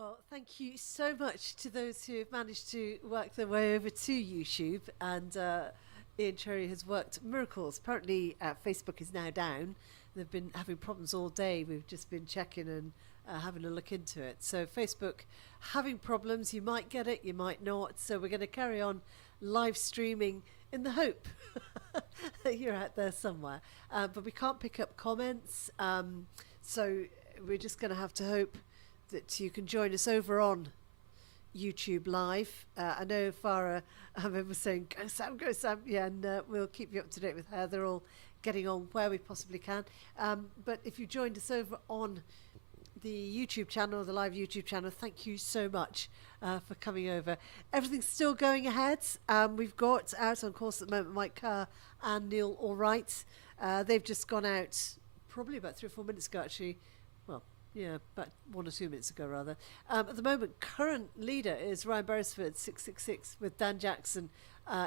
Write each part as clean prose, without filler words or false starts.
Well, thank you so much to those who have managed to work their way over to YouTube. And Ian Cherry has worked miracles. Apparently, Facebook is now down. They've been having problems all day. We've just been checking and having a look into it. So, Facebook having problems. You might get it, you might not. So, we're going to carry on live streaming in the hope that you're out there somewhere. But we can't pick up comments. So, we're just going to have to hope that you can join us over on YouTube Live. I know Farah, I remember saying, go Sam, yeah, and we'll keep you up to date with her. They're all getting on where we possibly can. But if you joined us over on the YouTube channel, the live YouTube channel, thank you so much for coming over. Everything's still going ahead. We've got out on course at the moment Mike Kerr and Neil Allwright. They've just gone out probably about 3 or 4 minutes ago, actually. Well, yeah, about 1 or 2 minutes ago, rather. At the moment, current leader is Ryan Beresford, 666, with Dan Jackson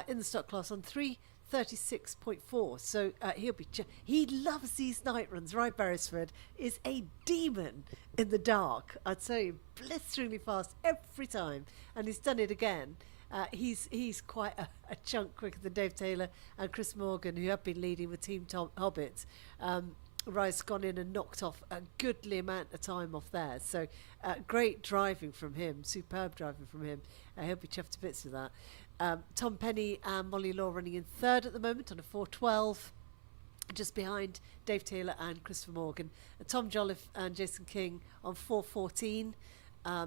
in the stock class on 336.4. So he loves these night runs. Ryan Beresford is a demon in the dark. I'd say blisteringly fast every time, and he's done it again. He's quite a chunk quicker than Dave Taylor and Chris Morgan, who have been leading with Team Hobbit. Ryan's gone in and knocked off a goodly amount of time off there. So great driving from him, superb driving from him. He'll be chuffed to bits with that. Tom Penny and Molly Law running in third at the moment on a 4:12, just behind Dave Taylor and Christopher Morgan. Tom Jolliffe and Jason King on 4:14.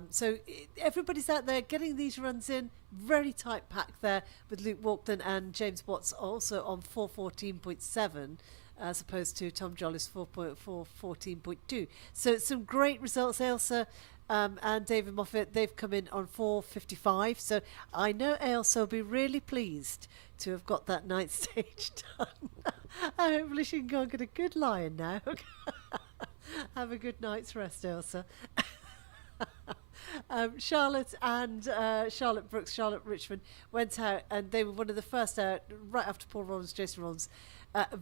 So everybody's out there getting these runs in. Very tight pack there with Luke Walkden and James Watts also on 4:14.7 as opposed to Tom Jolliffe's 4:14.2. So some great results. Ailsa and David Moffat, they've come in on 4:55. So I know Ailsa will be really pleased to have got that night stage done. Hopefully she can go and get a good lie-in now. Have a good night's rest, Ailsa. Charlotte and Charlotte Brooks, Charlotte Richmond went out, and they were one of the first out right after Paul Rollins, Jason Rollins.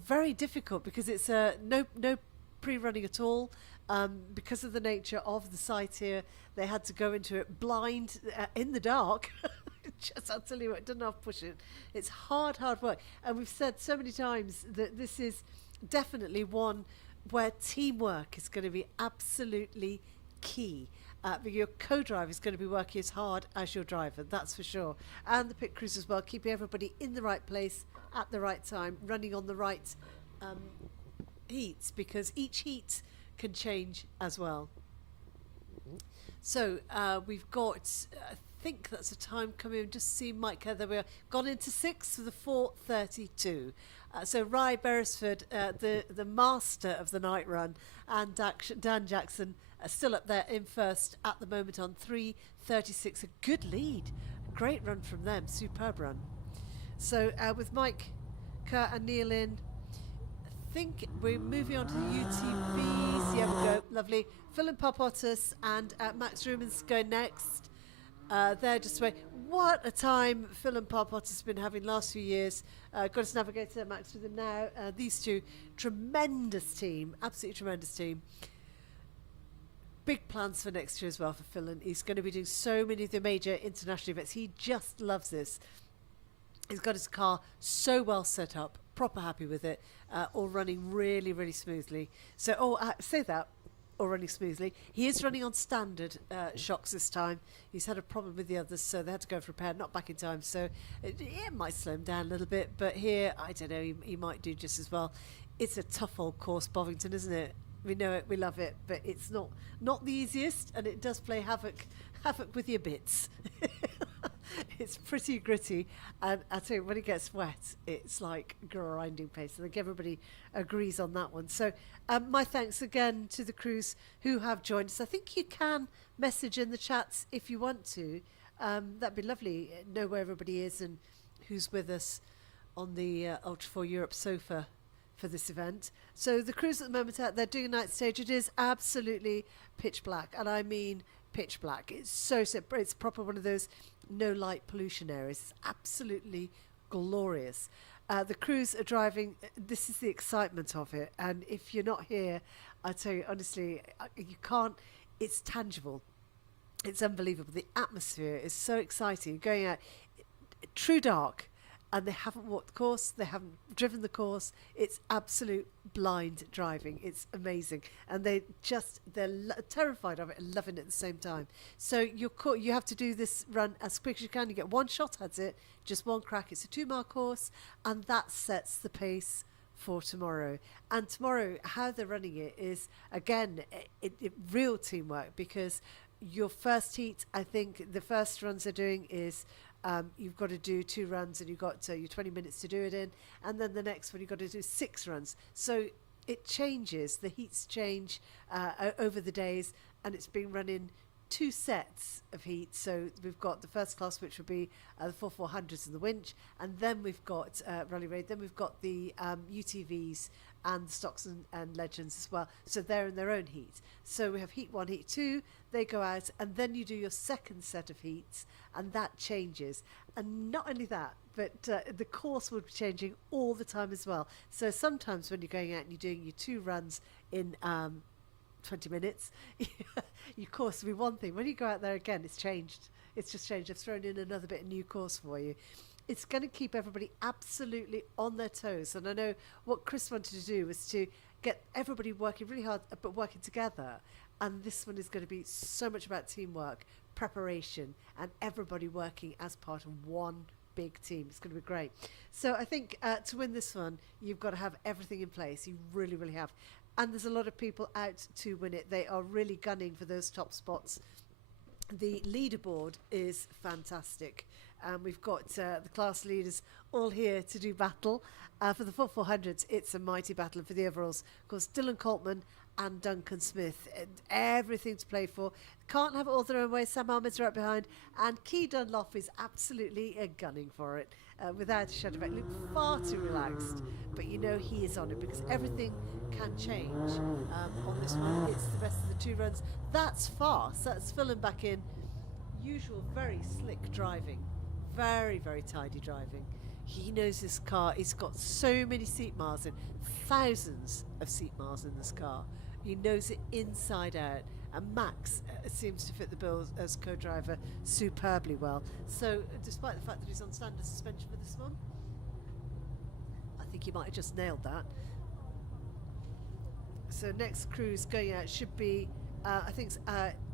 Very difficult because it's no pre-running at all. Because of the nature of the site here, they had to go into it blind in the dark. Just, I'll tell you what, it doesn't have to push it. It's hard work, and we've said so many times that this is definitely one where teamwork is going to be absolutely key. Your co-driver is going to be working as hard as your driver, that's for sure. And the pit crews as well, keeping everybody in the right place at the right time, running on the right heats, because each heat can change as well. So we've got, I think that's a time coming, just see Mike Heather, we're gone into 6 for the 4:32. So Rye Beresford, the master of the night run, and Dan Jackson are still up there in first at the moment on 3:36. A good lead, great run from them, superb run. So with Mike Kerr and Neil in, I think we're moving on to the UTVs. Yeah, we go. Lovely. Phil and Popotus and Max Rumens go next. They're just away. What a time Phil and Popotus has been having last few years. Got his navigator Max with him now. These two, tremendous team, absolutely tremendous team. Big plans for next year as well for Phil, and he's going to be doing so many of the major international events. He just loves this. He's got his car so well set up, proper happy with it, all running really, really smoothly. So, say that, all running smoothly. He is running on standard shocks this time. He's had a problem with the others, so they had to go for repair, not back in time. So it might slow him down a little bit, but here, I don't know, he might do just as well. It's a tough old course, Bovington, isn't it? We know it, we love it, but it's not the easiest, and it does play havoc with your bits. It's pretty gritty, and I tell you, when it gets wet, it's like grinding pace. I think everybody agrees on that one. So my thanks again to the crews who have joined us. I think you can message in the chats if you want to. That'd be lovely. Know where everybody is and who's with us on the Ultra 4 Europe sofa for this event. So the crews at the moment out there doing a night stage. It is absolutely pitch black, and I mean pitch black. It's so it's proper one of those no light pollution areas. It's absolutely glorious. The crews are driving. This is the excitement of it, and if you're not here, I tell you honestly, you can't. It's tangible. It's unbelievable. The atmosphere is so exciting. Going out, true dark, and they haven't walked the course, they haven't driven the course. It's absolute blind driving. It's amazing, and they're terrified of it and loving it at the same time. So you have to do this run as quick as you can. You get one shot at it, just one crack. It's a 2-mile course, and that sets the pace for tomorrow. And tomorrow, how they're running it is, again, real teamwork, because your first heat, I think the first runs they're doing is you've got to do 2 runs, and you've got your 20 minutes to do it in, and then the next one you've got to do 6 runs. So it changes, the heats change over the days, and it's being run in 2 sets of heat. So we've got the first class, which would be the 400s and the winch, and then we've got Rally Raid, then we've got the UTVs and the stocks and legends as well. So they're in their own heat. So we have heat 1, heat 2, they go out, and then you do your second set of heats, and that changes. And not only that, but the course will be changing all the time as well. So sometimes when you're going out and you're doing your 2 runs in 20 minutes, your course will be one thing. When you go out there again, it's changed. It's just changed. I've thrown in another bit of new course for you. It's going to keep everybody absolutely on their toes. And I know what Chris wanted to do was to get everybody working really hard, but working together. And this one is going to be so much about teamwork, preparation, and everybody working as part of one big team. It's going to be great. So I think to win this one, you've got to have everything in place. You really, really have. And there's a lot of people out to win it. They are really gunning for those top spots. The leaderboard is fantastic. We've got the class leaders all here to do battle. For the 400s, it's a mighty battle. For the overalls, of course, Dylan Coltman and Duncan Smith. Everything to play for. Can't have it all their own way. Sam Ahmed's right behind. And Key Dunlop is absolutely gunning for it. Without a shadow of a doubt. Look far too relaxed. But you know he is on it, because everything can change on this one. It's the best of the 2 runs. That's fast. That's filling back in. Usual very slick driving. Very, very tidy driving. He knows this car. He's got so many seat miles in. Thousands of seat miles in this car. He knows it inside out. And Max seems to fit the bill as co-driver superbly well. So despite the fact that he's on standard suspension for this one, I think he might have just nailed that. So next cruise going out should be, I think it's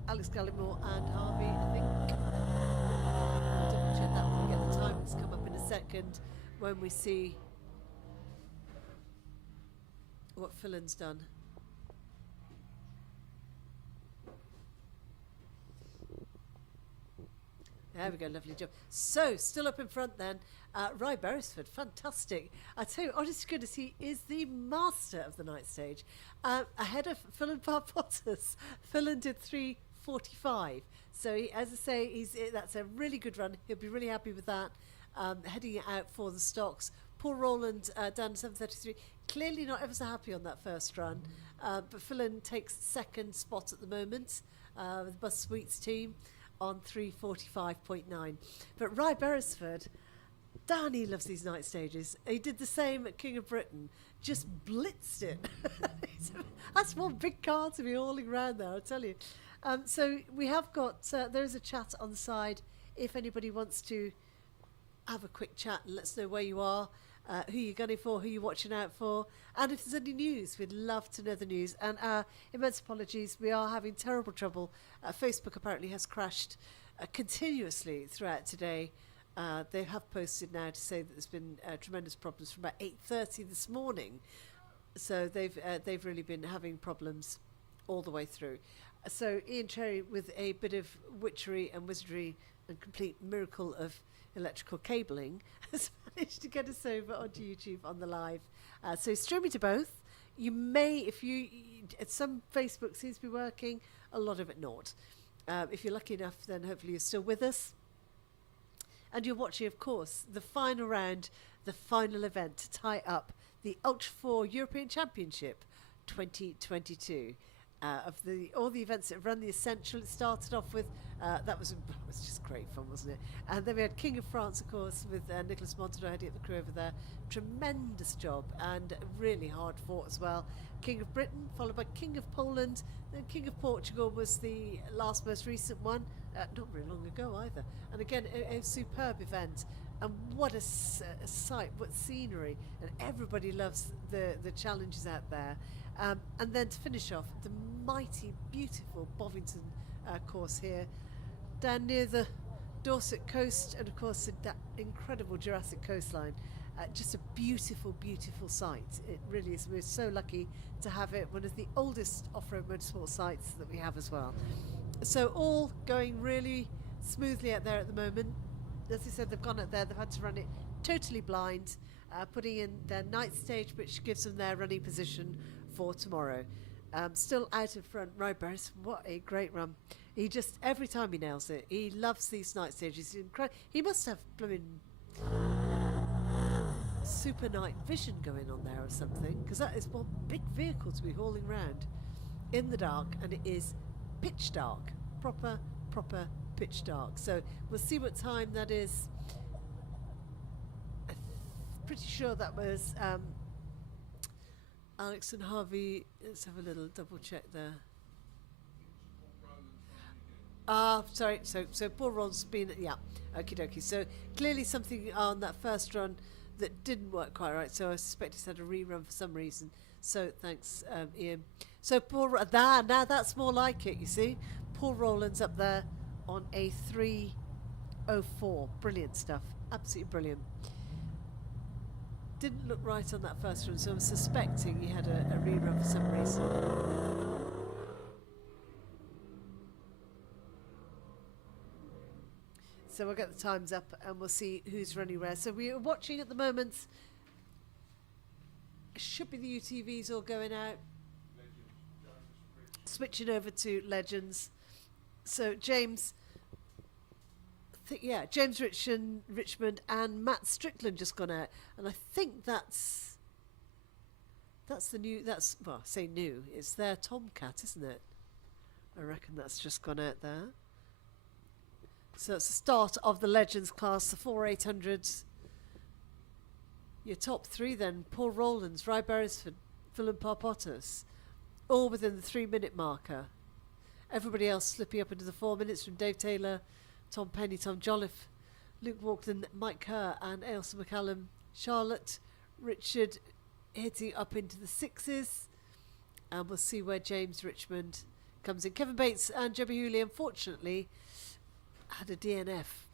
Alex Gallimore and Harvey, I think. I'll double check that when we get the timings come up in a second when we see what Fillan's done. There we go, lovely job. So, still up in front then, Rye Beresford, fantastic. I tell you, honest to goodness, he is the master of the night stage. Ahead of Fillan Barbotas. Fillan did 3:45. So, as I say, that's a really good run. He'll be really happy with that. Heading it out for the stocks. Paul Rowland down to 7:33. Clearly not ever so happy on that first run. But Fillan takes second spot at the moment with the Bus Sweets team on 3:45.9. But Rye Beresford, Dan, he loves these night stages. He did the same at King of Britain, just blitzed it. That's one big car to be hauling around there, I'll tell you. So we have got, there is a chat on the side if anybody wants to have a quick chat and let us know where you are, who you're gunning for, who you're watching out for, and if there's any news, we'd love to know the news. And immense apologies, we are having terrible trouble. Facebook apparently has crashed continuously throughout today. They have posted now to say that there's been tremendous problems from about 8:30 this morning. So they've really been having problems all the way through. So Ian Cherry, with a bit of witchery and wizardry and complete miracle of electrical cabling, has managed to get us over onto YouTube on the live. So streaming to both. You may, if you, some Facebook seems to be working, a lot of it not. If you're lucky enough, then hopefully you're still with us. And you're watching, of course, the final round, the final event to tie up the Ultra 4 European Championship 2022. Of all the events that run the Essential, it started off with that was just great fun, wasn't it? And then we had King of France, of course, with Nicholas Montano heading up the crew over there. Tremendous job and really hard fought as well. King of Britain, followed by King of Poland. Then King of Portugal was the most recent one. not very long ago either. And again, a superb event. And what a sight, what scenery. And everybody loves the challenges out there. And then to finish off, the mighty, beautiful Bovington course here, down near the Dorset coast, and of course that incredible Jurassic coastline. Just a beautiful, beautiful site. It really is. We're so lucky to have it. One of the oldest off-road motorsport sites that we have as well. So all going really smoothly out there at the moment. As I said, they've gone out there. They've had to run it totally blind, putting in their night stage, which gives them their running position for tomorrow. Still out in front, Ryberry. What a great run. He just, every time he nails it, he loves these night stages. He must have blooming super night vision going on there or something, because that is one big vehicle to be hauling around in the dark, and it is pitch dark, proper pitch dark. So we'll see what time that is. I'm pretty sure that was Alex and Harvey. Let's have a little double check there. Sorry, so Paul Ron's been, yeah, okie dokie. So clearly something on that first run that didn't work quite right, so I suspect he's had a rerun for some reason. So thanks, Ian. So Paul, now that's more like it, you see. Paul Rowland's up there on a 3:04. Brilliant stuff, absolutely brilliant. Didn't look right on that first run, so I'm suspecting he had a rerun for some reason. So we'll get the times up and we'll see who's running where. So we are watching at the moment. Should be the UTVs all going out. Switching over to Legends. So James, James Richmond and Matt Strickland just gone out. And I think that's the new, well, I say new, it's their Tomcat, isn't it? I reckon that's just gone out there. So it's the start of the Legends class, the 4/800s. Your top three then, Paul Rowlands, Ry Beresford, Phil Parpottas, all within the 3-minute marker. Everybody else slipping up into the 4 minutes from Dave Taylor, Tom Penny, Tom Jolliffe, Luke Walkden, Mike Kerr and Ailsa McCallum. Charlotte, Richard hitting up into the 6s. And we'll see where James Richmond comes in. Kevin Bates and Jebby Hooley, unfortunately, had a DNF.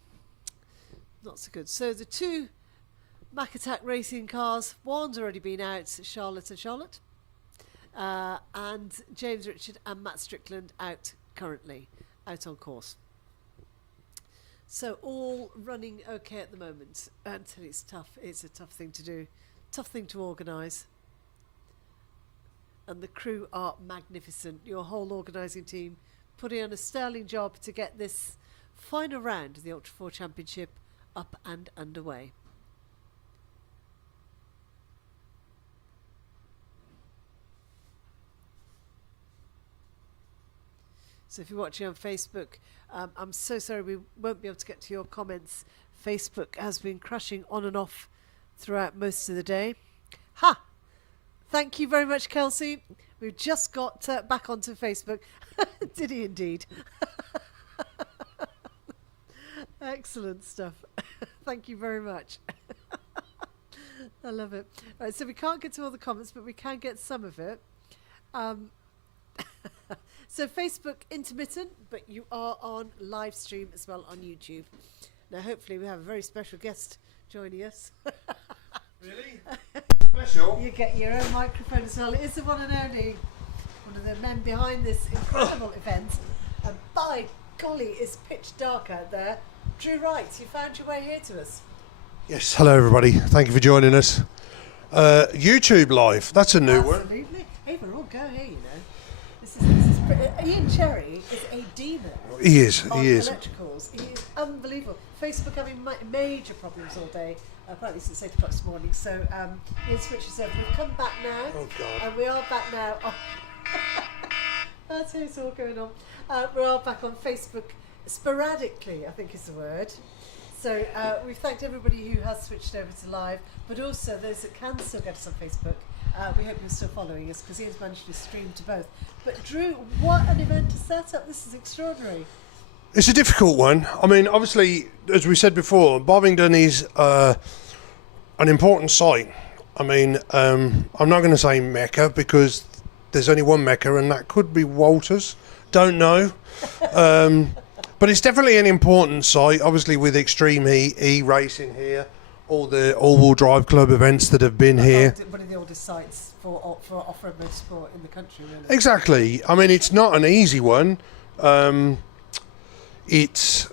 Not so good. So the two Mack Attack racing cars, one's already been out, Charlotte, and James Richard and Matt Strickland out currently, out on course. So all running okay at the moment. Until it's tough. It's a tough thing to do. Tough thing to organise. And the crew are magnificent. Your whole organising team putting on a sterling job to get this final round of the Ultra 4 Championship up and underway. So if you're watching on Facebook, I'm so sorry we won't be able to get to your comments. Facebook has been crashing on and off throughout most of the day. Ha! Thank you very much, Kelsey. We've just got back onto Facebook. Did he indeed? Excellent stuff. Thank you very much. I love it. Right, so we can't get to all the comments, but we can get some of it. So Facebook intermittent, but you are on live stream as well on YouTube. Now hopefully we have a very special guest joining us. Really? Special? You get your own microphone as well. It is the one and only, one of the men behind this incredible event. And by golly, it's pitch dark out there. Drew Wright, you found your way here to us. Yes, hello everybody. Thank you for joining us. YouTube live, that's a new one. Absolutely. Hey, we're all go here, you know. This is Ian Cherry is a demon. He is. Electricals. He is unbelievable. Facebook having major problems all day. Apparently since 8 o'clock this morning. So Ian switches over. We've come back now. Oh God. And we are back now. Oh. That's how it's all going on. We are back on Facebook sporadically, I think is the word. So we've thanked everybody who has switched over to live, but also those that can still get us on Facebook. We hope you're still following us because Ian's managed to stream to both. But Drew, what an event to set up. This is extraordinary. It's a difficult one. I mean, obviously, as we said before, Bovingdon is an important site. I mean, I'm not going to say Mecca because there's only one Mecca, and that could be Walters. Don't know. But it's definitely an important site, obviously, with Extreme E-Racing here, all the all-wheel drive club events that have been here. One of the oldest sites for off-road motorsport in the country, really. Exactly. I mean, it's not an easy one. It's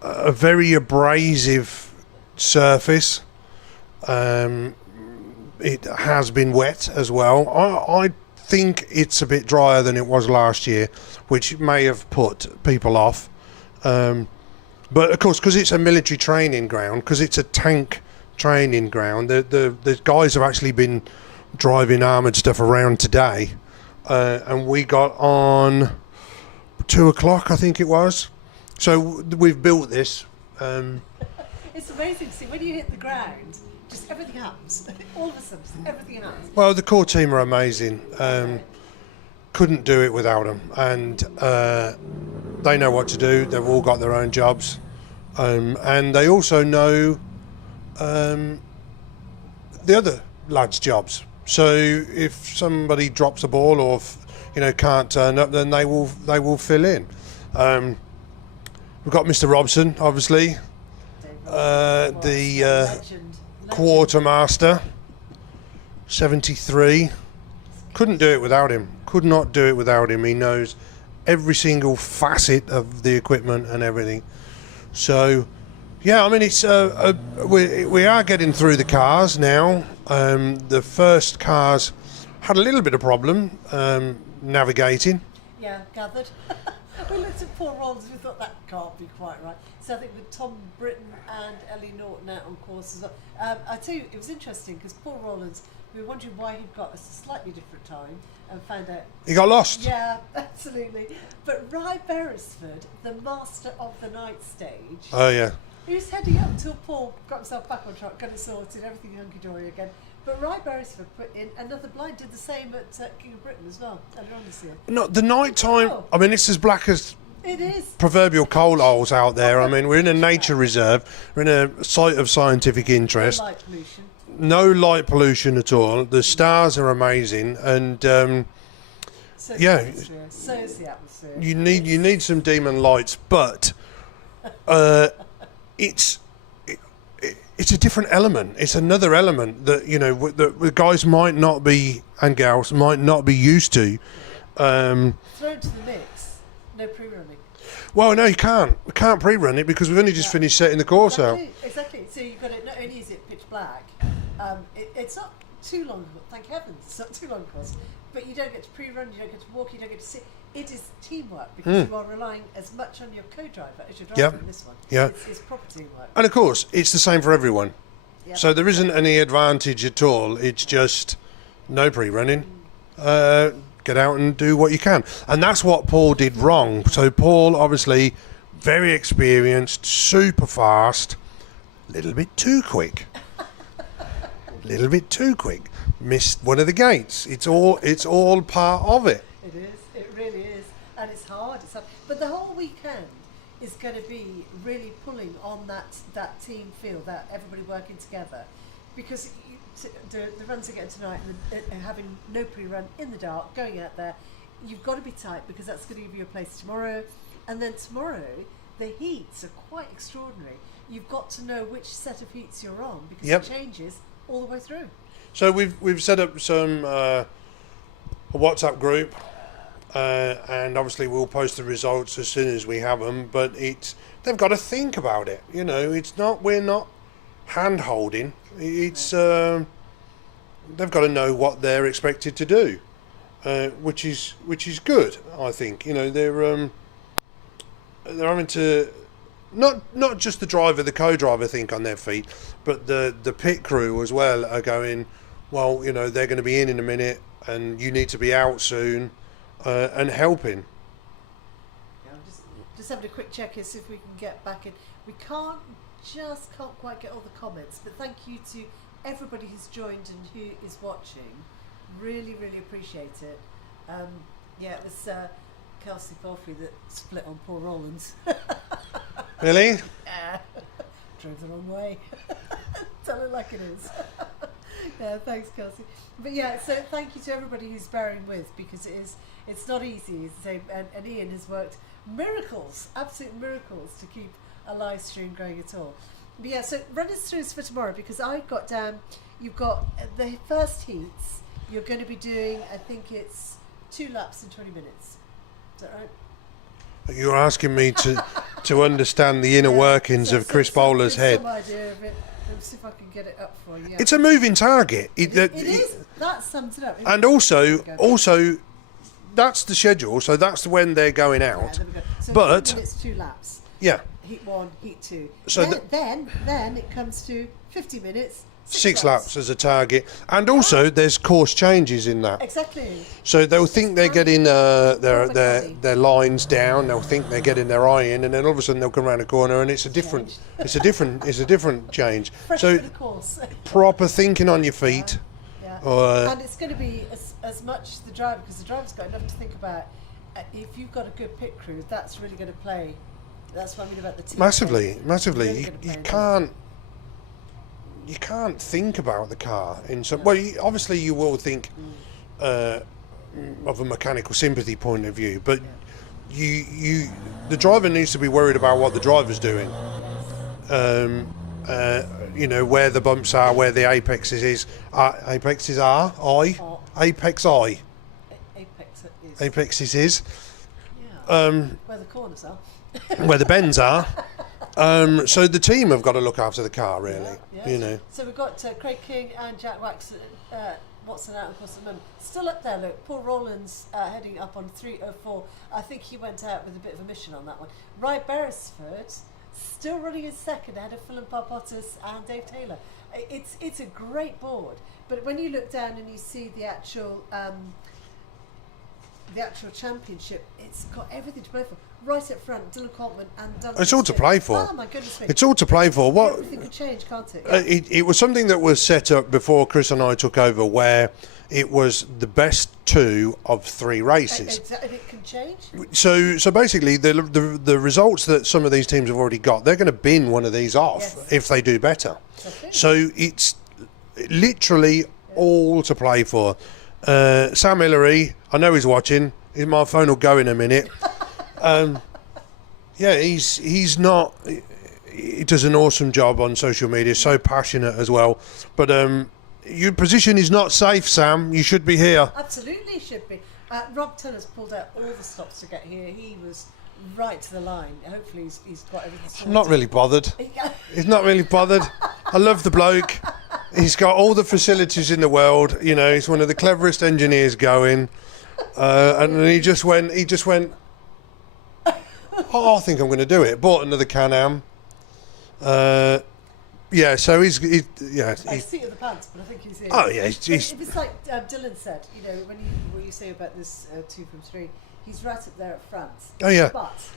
a very abrasive surface. It has been wet as well. I think it's a bit drier than it was last year, which may have put people off. But of course, because it's a military training ground, because it's a tank training ground, the guys have actually been driving armoured stuff around today. And we got on 2 o'clock, I think it was. So we've built this. It's amazing to see when you hit the ground, just everything happens. All of a sudden, everything happens. Well, the core team are amazing. Couldn't do it without them, and they know what to do. They've all got their own jobs, and they also know the other lads' jobs. So if somebody drops a ball or can't turn up, then they will fill in. We've got Mr. Robson, obviously, the quartermaster, 73. Couldn't do it without him. Could not do it without him. He knows every single facet of the equipment and everything. So, yeah, I mean, it's we are getting through the cars now. The first cars had a little bit of problem navigating. Yeah, gathered. We looked at Paul Rollins, we thought that can't be quite right. So I think with Tom Britton and Ellie Norton out on course as well. I tell you, it was interesting because Paul Rollins, we were wondering why he'd got a slightly different time and found out. He got lost. Yeah, absolutely. But Rye Beresford, the master of the night stage. Oh, yeah. He was heading up till Paul got himself back on track, got it sorted, everything hunky-dory again. But Rye Beresford put in another blind, did the same at King of Britain as well, earlier on this year. No, the night time, Oh. I mean, it's as black as It is. proverbial coal holes out there. I mean, we're in a nature reserve. We're in a site of scientific interest. Light pollution. No light pollution at all. The stars are amazing, and So is Yeah. the atmosphere. So is the atmosphere. you need some demon lights, but it's a different element. It's another element that the guys might not be and gals might not be used to. Thrown to the mix, no pre-running. Well, no, you can't. We can't pre-run it because we've only just finished setting the course out. Exactly. So you've got it. Not only is it pitch black, it's not too long. Thank heavens, it's not too long course. But you don't get to pre-run. You don't get to walk. You don't get to sit. It is teamwork because you are relying as much on your co-driver as your driver in this one. Yeah. It's proper teamwork. And of course, it's the same for everyone. Yep. So there isn't any advantage at all. It's just no pre-running. Get out and do what you can. And that's what Paul did wrong. So Paul, obviously, very experienced, super fast, a little bit too quick. Little bit too quick. Missed one of the gates. It's all part of it. It is. It really is, and it's hard. But the whole weekend is going to be really pulling on that team feel, that everybody working together, because the runs again tonight and having no pre-run in the dark, going out there, you've got to be tight because that's going to give you a place tomorrow, and then tomorrow the heats are quite extraordinary. You've got to know which set of heats you're on because it changes all the way through. So we've set up some a WhatsApp group, and obviously we'll post the results as soon as we have them. But they've got to think about it. We're not hand holding. It's they've got to know what they're expected to do, which is good. I think they're having to. Not just the driver, the co-driver think on their feet, but the pit crew as well are going, well, they're going to be in a minute and you need to be out soon and helping. Yeah, just having a quick check and see if we can get back in. We can't quite get all the comments, but thank you to everybody who's joined and who is watching. Really, really appreciate it. It was Kelsey Palfrey that split on Paul Rowlands. Really? Drove the wrong way. Tell it like it is. Yeah, thanks, Kelsey. But yeah, so thank you to everybody who's bearing with, because it's not easy. And Ian has worked miracles, absolute miracles, to keep a live stream going at all. But yeah, so run us through for tomorrow, because I've got down, you've got the first heats, you're going to be doing, I think it's 2 laps in 20 minutes. Is that right? You're asking me to understand the inner workings of Chris Bowler's head. Some idea of it. Let's see if I can get it up for you. Yeah. It's a moving target. It is. That sums it up. And also, that's the schedule. So that's when they're going out. Yeah, there we go. So but it's 2 laps. Yeah. Heat 1, heat 2. So then it comes to 50 minutes. 6 laps as a target, and also there's course changes in that. Exactly. So they'll think they're getting their lines down. They'll think they're getting their eye in, and then all of a sudden they'll come around a corner, and it's a different change. Fresh So for the course. proper thinking on your feet. Yeah. And it's going to be as much the driver, because the driver's got enough to think about. If you've got a good pit crew, that's really going to play. That's what I mean about the team. Massively. Really You can't think about the car in some. Well, obviously you will think of a mechanical sympathy point of view, but the driver needs to be worried about what the driver's doing. You know, where the bumps are, where the apexes is. Apexes are apex eye. Apexes is. Yeah. Where the corners are. Where the bends are. So the team have got to look after the car, really. Yeah. You know. So we've got Craig King and Jack Watson out, of course, at the moment. Still up there, look. Paul Rowlands heading up on 3:04. I think he went out with a bit of a mission on that one. Ryan Beresford still running in second ahead of Philip Barbotas and Dave Taylor. It's a great board, but when you look down and you see the actual championship, it's got everything to play for. Right up front, Dylan Coltman and Duncan. It's all to play for. Oh my goodness me! It's all to play for. What? Everything could change, can't it? It was something that was set up before Chris and I took over, where it was the best 2 of 3 races. And it can change. So basically, the results that some of these teams have already got, they're going to bin one of these off if they do better. Okay. So it's literally all to play for. Sam Hillary, I know he's watching. My phone will go in a minute. He's not. He does an awesome job on social media. So passionate as well. But your position is not safe, Sam. You should be here. Absolutely should be. Rob Turner's pulled out all the stops to get here. He was right to the line. Hopefully he's got everything sorted. I'm not really bothered. He's not really bothered. I love the bloke. He's got all the facilities in the world. You know, he's one of the cleverest engineers going. And then he just went. Oh, I think I'm going to do it. Bought another Can-Am. So he's I see it in the pants, but I think he's in. Oh yeah, he's it's like Dylan said. You know, when you say about this 2 from 3, he's right up there at front. Oh yeah.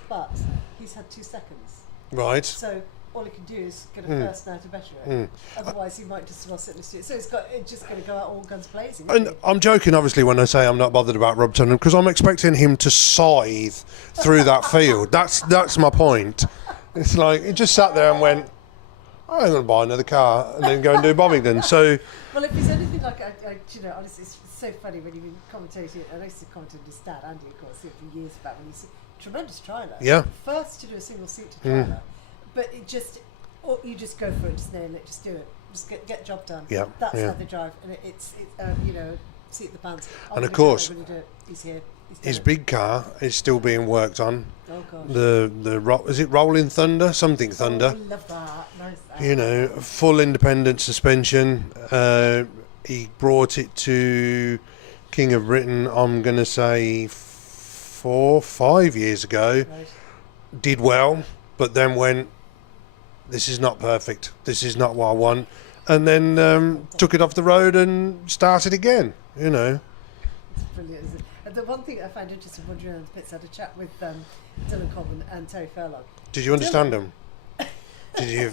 But he's had 2 seconds. Right. So all he can do is get a first now to better it. Otherwise, he might just as well sit in the studio. So it's just going to go out all guns blazing. And I'm joking, obviously, when I say I'm not bothered about Rob Turnham, because I'm expecting him to scythe through that field. That's my point. It's like he just sat there and went, I'm going to buy another car and then go and do Bovington. So. Well, if it's anything like, honestly, it's so funny when you've been commentating. I used to comment on his dad, Andy, of course, for years back when he's a tremendous trialer. Yeah. First to do a single seat to trialer. But you just go for it, just nail it, just do it, just get the job done. Yeah, that's how they drive, and it's seat at the pants. And of course, when you do it, he's here. His big car is still being worked on. Oh gosh. Is it Rolling Thunder? Something Thunder. I love that. Nice. You know, full independent suspension. He brought it to King of Britain. I'm gonna say 4-5 years ago. Right. Did well, but then went, this is not perfect. This is not what I want. And then took it off the road and started again, you know. It's brilliant, isn't it? And the one thing I found interesting wandering around the pits, I had a chat with Dylan Coleman and Terry Furlong. Did you understand them? Did you?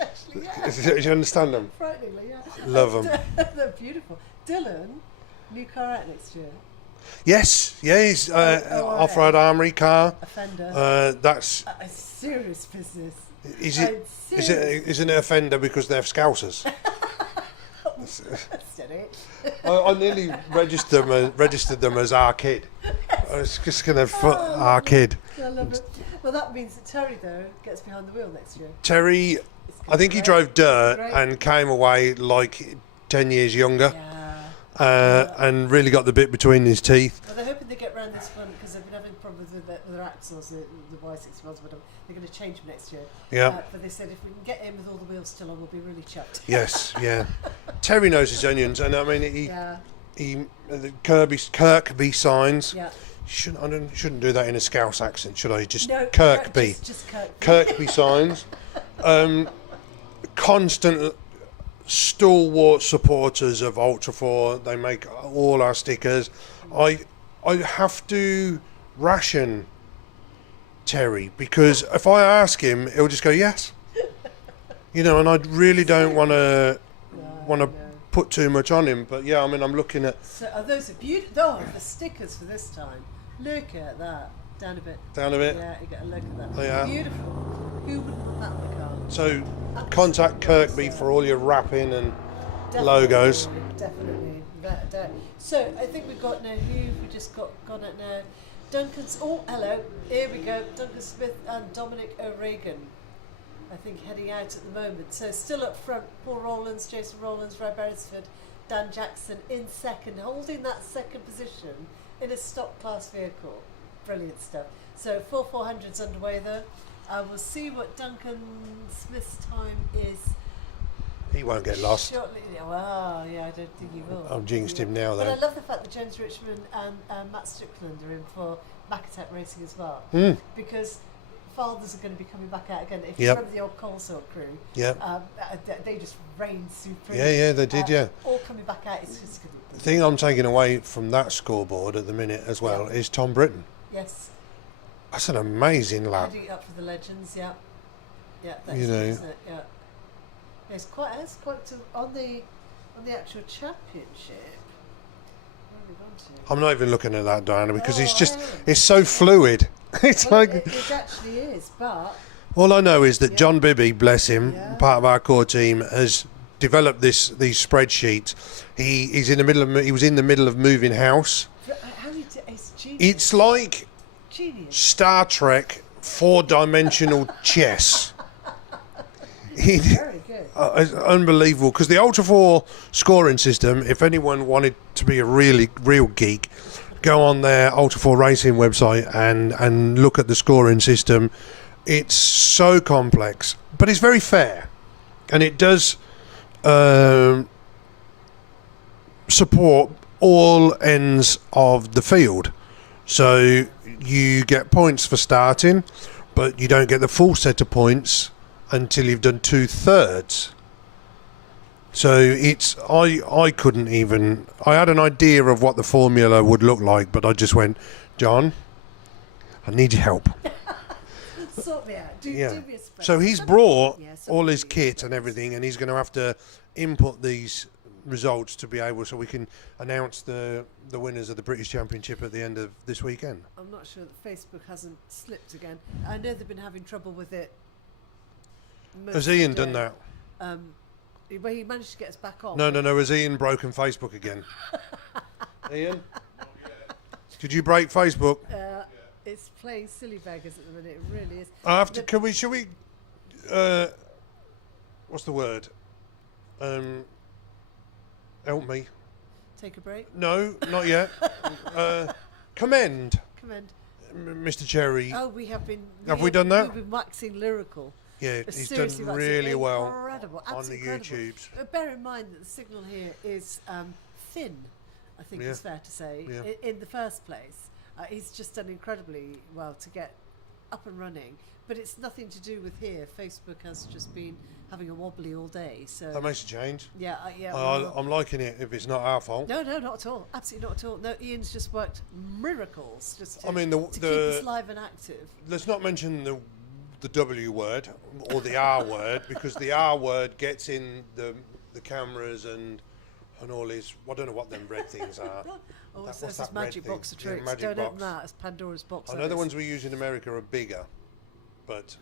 Actually, yeah. Did you understand them? Frighteningly, yeah. Love them. They're beautiful. Dylan, new car out next year. Yes, yeah, he's ORA. off-road armory car. A Fender. That's A serious business. is it? Isn't it a Fender because they're Scousers? Steady. I nearly registered them as our kid. I was just going to put our kid. I love it. Well, that means that Terry, though, gets behind the wheel next year. Terry, I think he drove dirt and came away like 10 years younger. And really got the bit between his teeth. Well, they're hoping they get round this one because they've been having problems with their axles, the Y61s, whatever. They're going to change them next year. Yeah. But they said if we can get in with all the wheels still on, we'll be really chuffed. Yes, yeah. Terry knows his onions, and I mean, the Kirkby signs. Yeah. Shouldn't do that in a Scouse accent, should I? Just No, Kirkby. Just Kirkby. Kirkby signs. Constant stalwart supporters of Ultra 4. They make all our stickers. I have to ration Terry because if I ask him, he'll just go yes. And I really don't want to put too much on him. But yeah, I mean, I'm looking at. So those are beautiful. Oh, the stickers for this time. Look at that. Down a bit. Down a bit. Yeah, you get a look at that. Oh, yeah. Beautiful. Who wouldn't want that in the car? So contact Kirkby for all your wrapping and logos. Definitely. So I think we've got now who we just got at now. Duncan's. Oh, hello. Here we go. Duncan Smith and Dominic O'Regan. I think heading out at the moment. So still up front, Paul Rowlands, Jason Rowlands, Ray Beresford, Dan Jackson in second, holding that second position in a stock class vehicle. Brilliant stuff. So 400's underway though. We'll see what Duncan Smith's time is. He won't get lost. Shortly. Well, yeah, I don't think he will. I've jinxed him now, though. But I love the fact that James Richmond and Matt Strickland are in for Macatech Racing as well. Because fathers are going to be coming back out again. If you remember the old Coleshill crew, they just reigned supreme. Yeah, they did, All coming back out. It's just going to be the thing I'm taking away from that scoreboard at the minute as well is Tom Britton. Yes. That's an amazing lap. Heading up for the legends, yeah. Yeah, that's You know. isn't it? Yeah. It's quite on the actual championship. Where have we gone to? I'm not even looking at that, Diana, because it's so fluid. It's It actually is, but all I know is that John Bibby, bless him, part of our core team, has developed these spreadsheets. He was in the middle of moving house. It's genius. It's like Genius. Star Trek 4-dimensional chess. Very good. It's unbelievable because the Ultra 4 scoring system, if anyone wanted to be a real geek, go on their Ultra 4 Racing website and look at the scoring system. It's so complex, but it's very fair, and it does support all ends of the field. So you get points for starting, but you don't get the full set of points until you've done 2/3. So it's I couldn't even. I had an idea of what the formula would look like, but I just went, John, I need your help. Sort me out. Do me a special. So he's brought all his kit and everything, and he's going to have to input these results to be able, so we can announce the winners of the British Championship at the end of this weekend. I'm not sure that Facebook hasn't slipped again. I know they've been having trouble with it. Has Ian done that? Well, he managed to get us back on. No. Has Ian broken Facebook again? Ian? Did you break Facebook? It's playing silly beggars at the minute. It really is. I have to. Shall we? What's the word? Help me. Take a break. No, not yet. Commend Commend. Mr. Cherry. Oh, we have been. Have we done that? We've been waxing lyrical. Yeah, he's Seriously, done waxing really well incredible, on the absolutely incredible. YouTubes. But bear in mind that the signal here is thin. I think it's fair to say. Yeah. In the first place, he's just done incredibly well to get up and running. But it's nothing to do with here. Facebook has just been having a wobbly all day. So That makes a change. yeah. I'm liking it if it's not our fault. No, not at all. Absolutely not at all. No, Ian's just worked miracles just to, I mean, to keep us live and active. Let's not mention the W word or the R word, because the R word gets in the cameras and and all his. I don't know what them red things are. Oh, What's that's that his red magic thing? box of Yeah, tricks. magic Don't open box. that. It's Pandora's box. I that know the is. ones we use in America are bigger, but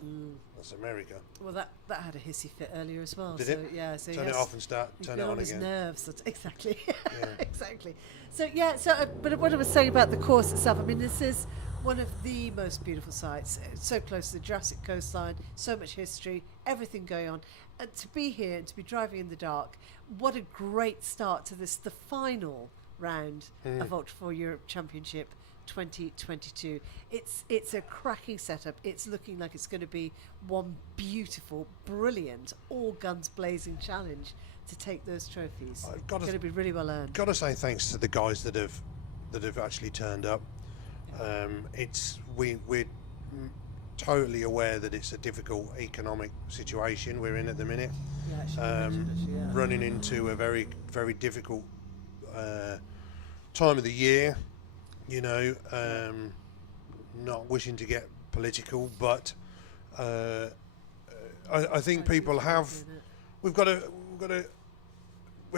that's America. Well, that had a hissy fit earlier as well. Did so, it? Yeah. So Turn it off and start. he's Turn it got on his again. nerves. Exactly. Yeah. Exactly. So yeah. So, but what I was saying about the course itself, I mean, this is one of the most beautiful sites. It's so close to the Jurassic coastline. So much history. Everything going on. And to be here and to be driving in the dark, what a great start to this, the final round of Ultra 4 Europe Championship 2022. It's a cracking setup. It's looking like it's going to be one beautiful, brilliant, all guns blazing challenge to take those trophies. I've It's got going to be really well earned. Got to say thanks to the guys that have actually turned up. We're totally aware that it's a difficult economic situation we're in at the minute. Yeah, actually, you mentioned it, yeah. Running into a very, very difficult time of the year, not wishing to get political, but I think people have. We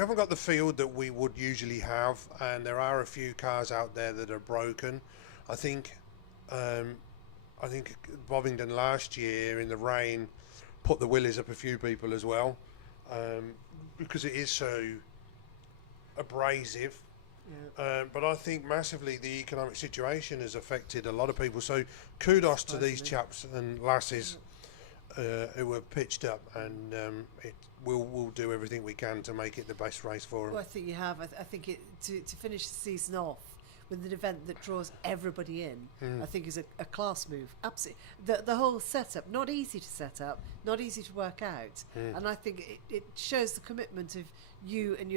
haven't got the field that we would usually have, and there are a few cars out there that are broken. I think Bovingdon last year in the rain put the willies up a few people as well, because it is so abrasive. Yeah. But I think massively the economic situation has affected a lot of people. So kudos to these chaps and lasses who have pitched up, and we'll do everything we can to make it the best race for them. Well, I think you have. I think to finish the season off with an event that draws everybody in, I think is a class move. Absolutely. The whole setup, not easy to set up, not easy to work out, and I think it shows the commitment of you and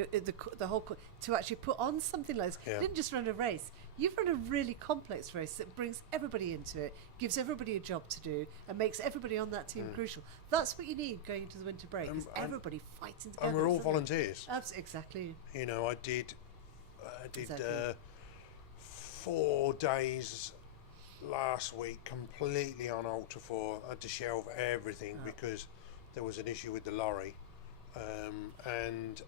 the whole to actually put on something like this. Yeah. You didn't just run a race. You've run a really complex race that brings everybody into it, gives everybody a job to do, and makes everybody on that team crucial. That's what you need going into the winter break, is everybody fighting together. And we're all isn't it? volunteers. Absolutely, exactly. I did Exactly. 4 days last week completely on Ultra 4. I had to shelve everything because there was an issue with the lorry, and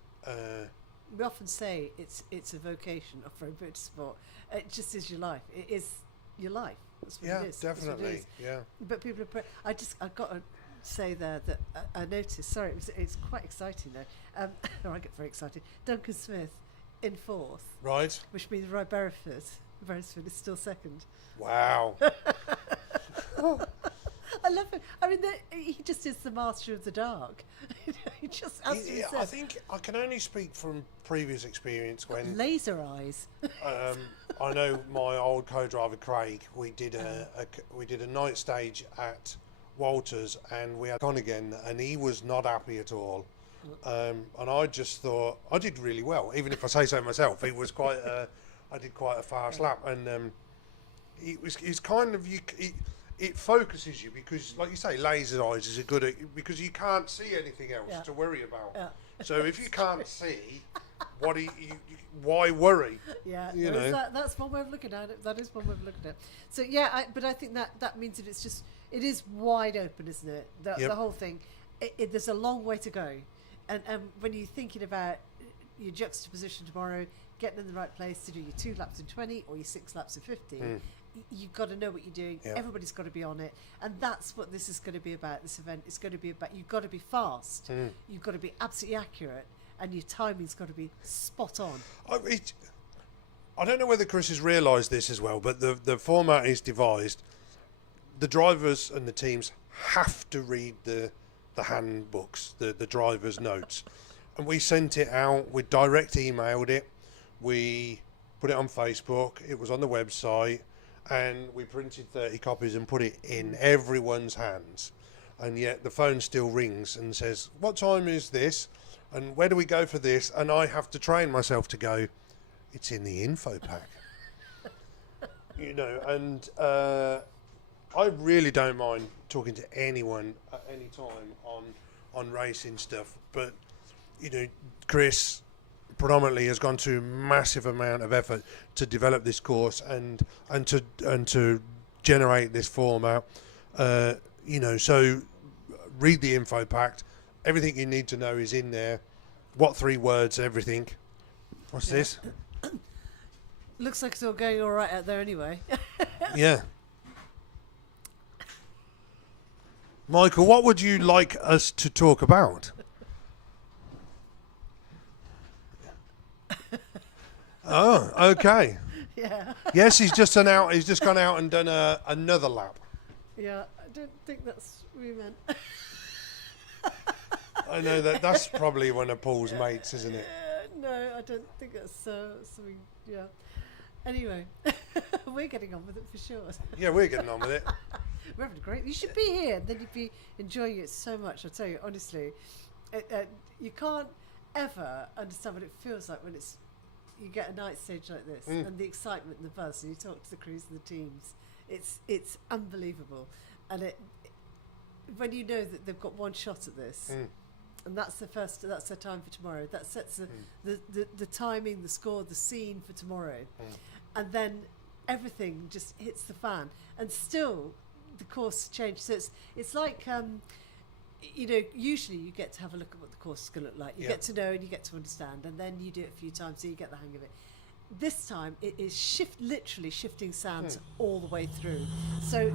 We often say it's a vocation of road motorsport. It just is your life. It is your life. That's what yeah, it is. That's what it definitely, is. yeah. But people are. I've got to say there that I noticed. Sorry, it's quite exciting though. I get very excited. Duncan Smith in 4th, Right. which means Roy Beresford is still 2nd. Wow. I love him. I mean, he just is the master of the dark. He just absolutely Yeah, says, I think I can only speak from previous experience when laser eyes. I know my old co-driver Craig. We did a night stage at Walters, and we had on again, and he was not happy at all. And I just thought I did really well, even if I say so myself. It was quite. I did quite a fast lap, and it's kind of it focuses you because, like you say, laser eyes is a good because you can't see anything else to worry about. Yeah. So if you can't see, why worry? Yeah, You know. that's one way of looking at it. That is one way of looking at it. So yeah, but I think that means that it is wide open, isn't it? Yep. The whole thing. There's a long way to go, and when you're thinking about your juxtaposition tomorrow, getting in the right place to do your 2 laps in 20 or your 6 laps in 50. You've got to know what you're doing. Yeah. Everybody's got to be on it, and that's what this is going to be about. This event is going to be about. You've got to be fast. You've got to be absolutely accurate, and your timing's got to be spot on. I don't know whether Chris has realised this as well, but the format is devised. The drivers and the teams have to read the handbooks, the drivers' notes, and we sent it out. We direct emailed it. We put it on Facebook. It was on the website. And we printed 30 copies and put it in everyone's hands. And yet the phone still rings and says, what time is this? And where do we go for this? And I have to train myself to go, it's in the info pack. And I really don't mind talking to anyone at any time on racing stuff. But, Chris predominantly has gone to a massive amount of effort to develop this course and to generate this format. So read the info pack. Everything you need to know is in there. What 3 words? Everything. What's Yeah. this? Looks like it's all going all right out there anyway. Yeah. Michael, what would you like us to talk about? Oh, okay. Yeah. Yes, he's just gone out. He's just gone out and done another lap. Yeah. I don't think that's what we meant. I know that's probably one of Paul's mates, isn't it? No, I don't think that's something. Yeah. Anyway, we're getting on with it for sure. Yeah, we're getting on with it. We're having great. You should be here, and then you'd be enjoying it so much. I tell you honestly, you can't ever understand what it feels like when you get a night stage like this, and the excitement and the buzz, and you talk to the crews and the teams. It's unbelievable, and when you know that they've got one shot at this. And that's their time for tomorrow. That sets the timing, the score, the scene for tomorrow. And then everything just hits the fan. And still, the course changes. So it's like, usually you get to have a look at what the course is going to look like. You get to know and you get to understand. And then you do it a few times so you get the hang of it. This time, it is literally shifting sands all the way through. So,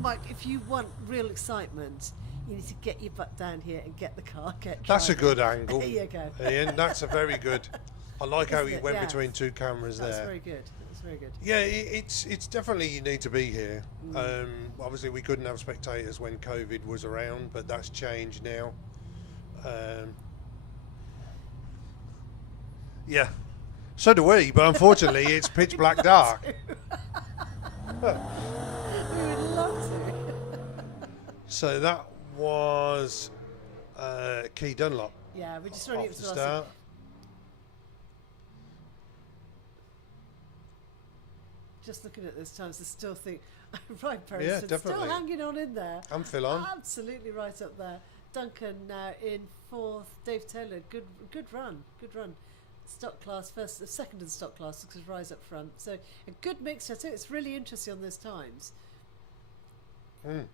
Mike, if you want real excitement, you need to get your butt down here and get the car. That's a good angle. There you go. Ian, that's a very good. I like how Isn't he it? went Yeah. between two cameras That's there. very good. That's very good. Yeah, it's definitely you need to be here. Obviously, we couldn't have spectators when COVID was around, but that's changed now. Yeah, so do we, but unfortunately, it's pitch black dark. We would love to. So that was Key Dunlop Yeah, we're just running off up the to the start. Just looking at those times, I still think, right, Perry, Yeah, still definitely. hanging on in there. I'm Phil on. Absolutely right up there. Duncan now in fourth. Dave Taylor, good run. Stock class first, second in the stock class because Rise up front. So a good mix. I think it's really interesting on those times.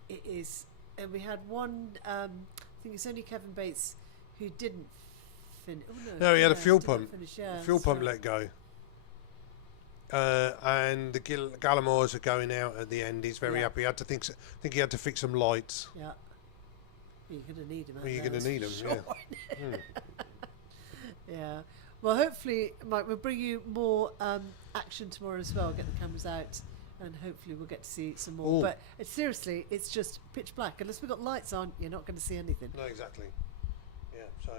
It is, and we had one. I think it's only Kevin Bates who didn't finish. Oh, No, he had a yeah, fuel didn't pump. finish, yeah, Fuel that's pump right. let go. And the Gallimores are going out at the end. He's very Yeah. happy. He had to think he had to fix some lights. Yeah. You're going to need him. Well, you're going to need them, yeah. Yeah. Well, hopefully, Mike, we'll bring you more action tomorrow as well. Get the cameras out, and hopefully we'll get to see some more. Ooh. But seriously, it's just pitch black. Unless we've got lights on, you're not going to see anything. No, exactly. Yeah. So,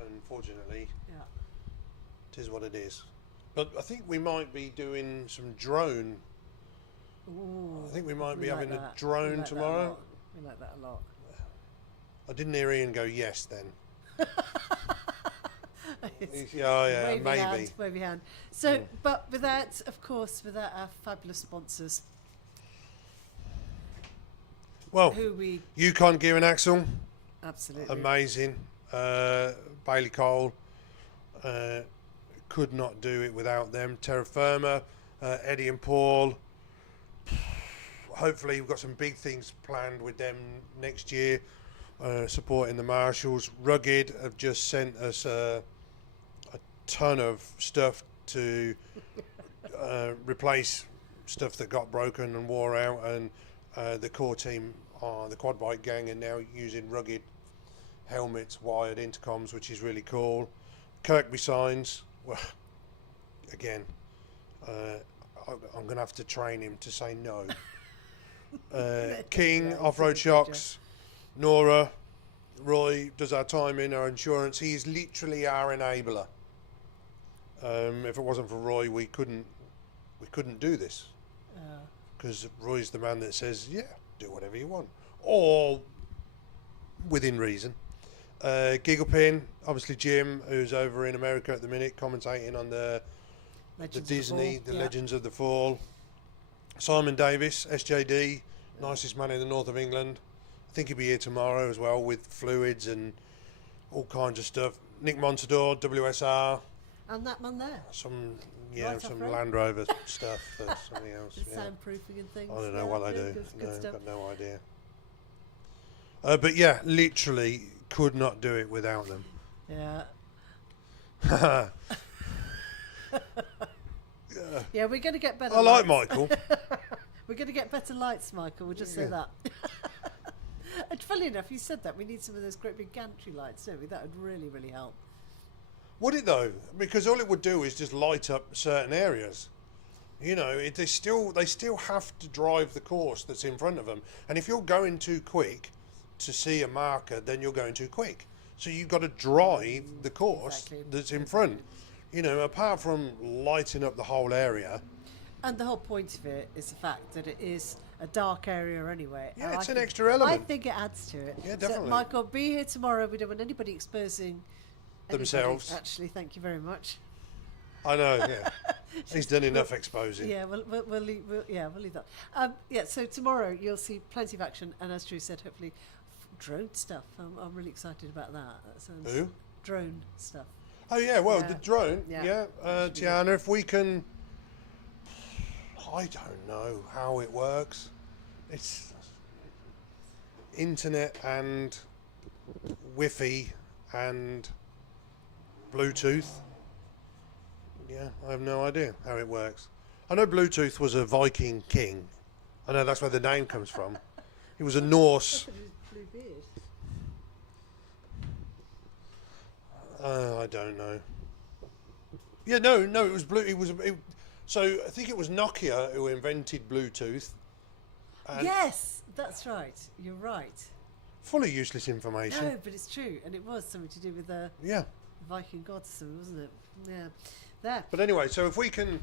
unfortunately, Yeah. it is what it is. But I think we might be doing some drone. Ooh, I think we might be like having a that. drone We like that a tomorrow. lot. We like that a lot. I didn't hear Ian go yes then. It's Yeah, wavy maybe. hand, wavy hand. So, but without our fabulous sponsors, Well, who we Yukon Gear and Axle, absolutely amazing. Bailey Cole, could not do it without them. Terra Firma, Eddie and Paul. Hopefully we've got some big things planned with them next year, supporting the Marshalls. Rugged have just sent us a ton of stuff to replace stuff that got broken and wore out, and the core team, the quad bike gang, are now using Rugged helmets, wired intercoms, which is really cool. Kirkby signs, well, again, I'm going to have to train him to say no. King, Yeah, off-road it's a good shocks, Nora, Roy does our timing, our insurance. He's literally our enabler. If it wasn't for Roy, we couldn't do this, because Roy's the man that says, yeah, do whatever you want, or within reason. Gigglepin, obviously Jim, who's over in America at the minute, commentating on the Legends of Disney, Fall. the Yeah. Legends of the Fall. Simon Davis, SJD, nicest man in the north of England. I think he'll be here tomorrow as well with fluids and all kinds of stuff. Nick Montador, WSR, And that man there, some Right up some front. Land Rover stuff for something else. with Yeah. soundproofing and things. I don't know Yeah, what they yeah, do. Good, No, good I've stuff. got no idea. But yeah, literally could not do it without them. Yeah. Yeah, we're going to get better I like lights. Michael. We're going to get better lights, Michael. We'll just say that. And funny enough, you said that. We need some of those great big gantry lights, don't we? That would really, really help. Would it though? Because all it would do is just light up certain areas. You know, they still have to drive the course that's in front of them. And if you're going too quick to see a marker, then you're going too quick. So you've got to drive the course that's in front. You know, apart from lighting up the whole area. And the whole point of it is the fact that it is a dark area anyway. Yeah, And it's I an think- extra element. I think it adds to it. Yeah, So, definitely. Michael, be here tomorrow. We don't want anybody exposing anybody, Themselves. actually, thank you very much. I know, yeah. He's done enough exposing. Yeah, we'll leave that. So tomorrow you'll see plenty of action, and as Drew said, hopefully drone stuff. I'm really excited about that. That sounds Who? Drone stuff. Oh yeah, well Yeah. the drone. Yeah. Yeah, Tiana, if we can, I don't know how it works. It's internet and Wi-Fi and Bluetooth. Yeah, I have no idea how it works. I know Bluetooth was a Viking king. I know that's where the name comes from. He was a Norse. Blue beard. I don't know. Yeah, no, it was blue. So I think it was Nokia who invented Bluetooth. And Yes, that's right. You're right. fully useless information. No, but it's true, and it was something to do with the Yeah, Viking gods, so wasn't it? Yeah, there. but anyway, so if we can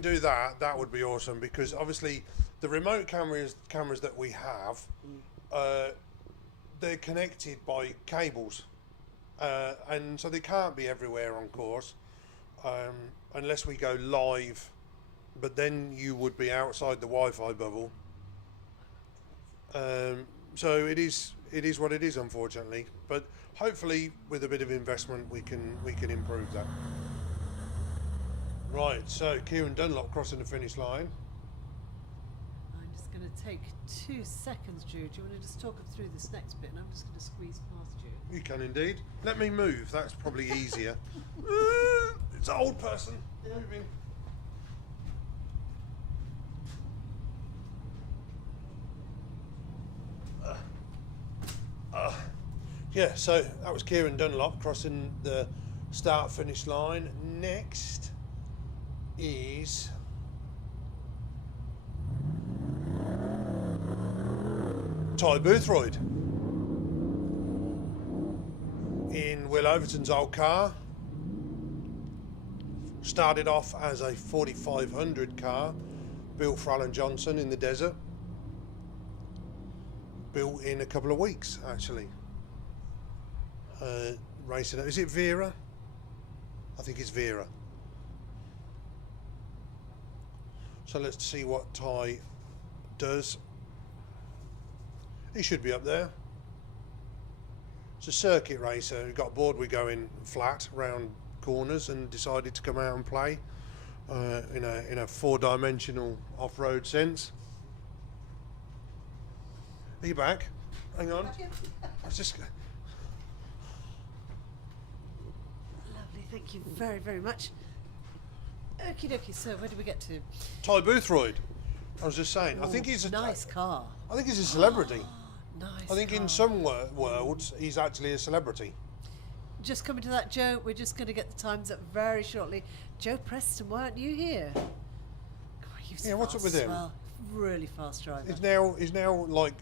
do that, that would be awesome because obviously the remote cameras that we have, they're connected by cables, and so they can't be everywhere on course unless we go live. But then you would be outside the Wi-Fi bubble. So it is what it is, unfortunately. But hopefully, with a bit of investment, we can improve that. Right. So Kieran Dunlop crossing the finish line. I'm just going to take 2 seconds, Drew. Do you want to just talk us through this next bit? And I'm just going to squeeze past you. You can indeed. Let me move. That's probably easier. It's an old person moving. Yeah, so that was Kieran Dunlop crossing the start-finish line. Next is Ty Boothroyd in Will Overton's old car. Started off as a 4500 car, built for Alan Johnson in the desert. Built in a couple of weeks, actually. Racing, is it Vera? I think it's Vera. So let's see what Ty does. He should be up there. It's a circuit racer. He got bored with going flat round corners and decided to come out and play in a four-dimensional off-road sense. Are you back? Hang on. Let's just. Lovely, thank you very, very much. Okie dokie, so where do we get to? Ty Boothroyd. I was just saying. I Ooh, think he's a nice car. I think he's a celebrity. Nice. I think in car. some worlds he's actually a celebrity. Just coming to that, Joe. We're just going to get the times up very shortly. Joe Preston, why aren't you here? God, he was Yeah, what's up fast with as him? Well. Really fast driver. He's now like